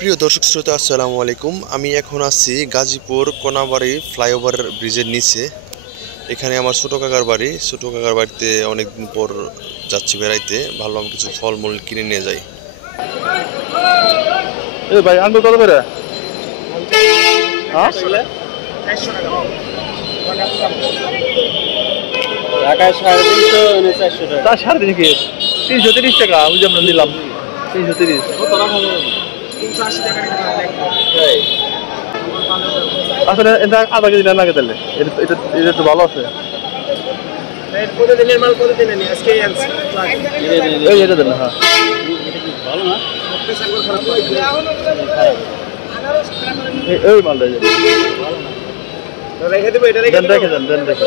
প্রিয় দর্শক শ্রোতা আসসালামু আলাইকুম। আমি এখন আছি গাজীপুর কোনাবাড়ি ফ্লাইওভার ব্রিজের নিচে। এখানে আমার ছোট কাকার বাড়ি। ছোট কাকার বাড়িতে অনেকদিন পর যাচ্ছি বেড়াইতে, ভাবলাম কিছু ফলমূল কিনে নিয়ে যাই। এই ভাই আঙ্গুর কত করে? হ্যাঁ 330 কি 330 টাকা বুঝি আমরা নিলাম 330 আসলে এটা আধা কেজি না তাহলে এটা তো ভালো আছে। প্রতিদিনের মাল প্রতিদিনে নিয়ে আজকে আনছি এই এটা দেন। হ্যাঁ ভালো না এই মালটা রেখে দেবো। এটা দেন রেখে দেন দেন রেখে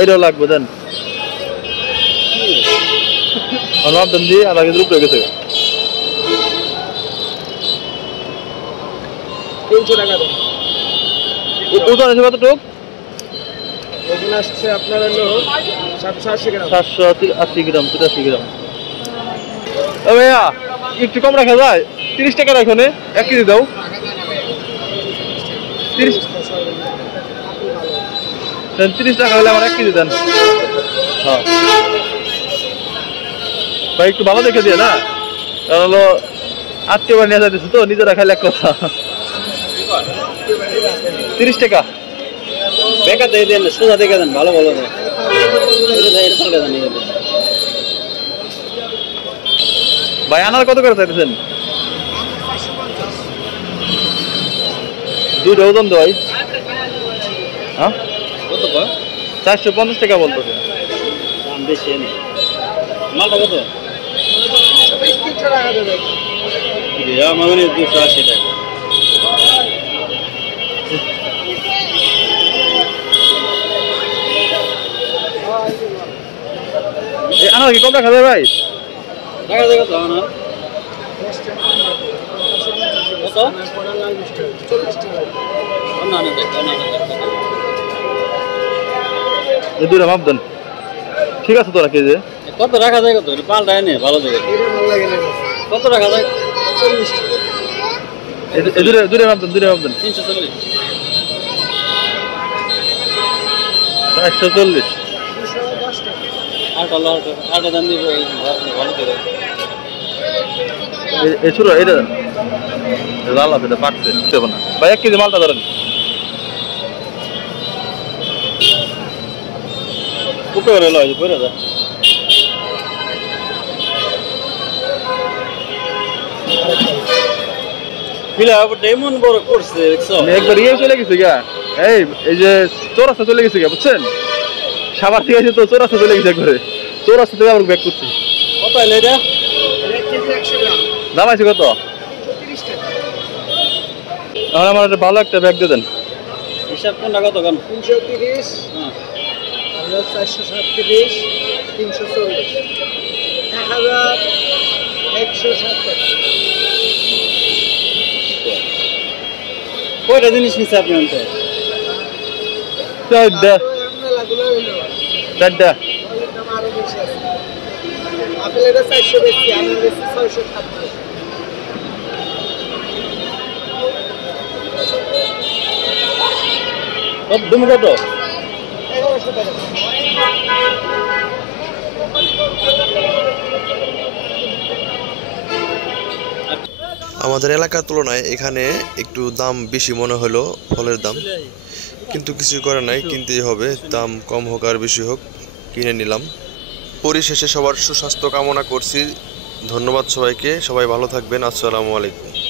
এইটাও লাগবে দেন। আমার দেন দিয়ে আধা কেজির উপরে গেছে। 300 টাকা দেন। ওজন আছে কতটুক? ওজন আসছে আপনার হলো 780 গ্রাম। 780 গ্রাম 83 গ্রাম। ও ভাইয়া একটু কম রাখা যায়? 30 টাকা রাখো নে, 1 কেজি দাও। 30 টাকা হলে আমার 1 কেজি দেন। হ্যাঁ ভাই একটু ভালো দেখে দিয়ে না, কারণ হলো আজকে বার নিয়ে যাইতেছে তো, নিজেরা খাইলে এক কথা। 30 টাকা বেকার দিয়ে দেন, সোজা দেখে দেন, ভালো ভালো দেন। ভাই আনার কত করে চাইতেছেন? 2 ওজন তো ভাই। হ্যাঁ কত 450 টাকা বলতেছে। দাম বেশি না। মালটা কত? 300 টাকা দেবে। আমার মানে 280 টাকা। আনার কি কম রাখা যায় ভাই? টাকা দেবে কত আনার? কত? এই দুটো মাপ দেন। ঠিক আছে তোরা কেজি কত রাখা যায়? কত পাল্টা এনে ভালো জায়গা কত রাখা যায়? 40 টাকা। এই দুটো মাপ দেন, দুটো মাপ দেন। 340 440 আটা দাম দিব ভালো জায়গা। এই ছোট এটা দেন, লাল আছে এটা পাকছে দেবো না ভাই। 1 কেজি মালটা ধরেন। উপরে লয় পরে যা ফিলা এমন বড় করছে দেখছো? একবার ইয়ে চলে গেছে গা, এই যে চৌরাস্তা চলে গেছে গা, বুঝছেন? সাবার থেকে তো চৌরাস্তা চলে গেছে একবারে। চৌরাস্তা থেকে আবার ব্যাক করছি। কত হলো এটা? 1 কেজি 100 গ্রাম। দাম আছে কত? 30 টাকা। আর আমার একটা ভালো একটা ব্যাগ দিয়ে দেন। হিসাব কোনটা কত গান? 330 হ্যাঁ আর 437 340 1170 কয়টা জিনিস নিছে আপনি অন্তে? চারটা চারটা। আপেল এটা 400 বেশি, আনার বেশি 670। কত দাম কত? 1100 টাকা। আমাদের এলাকার তুলনায় এখানে একটু দাম বেশি মনে হলো ফলের দাম, কিন্তু কিছু করে নাই, কিনতেই হবে। দাম কম হোক আর বেশি হোক, কিনে নিলাম। পরিশেষে সবার সুস্বাস্থ্য কামনা করছি। ধন্যবাদ সবাইকে। সবাই ভালো থাকবেন। আসসালামু আলাইকুম।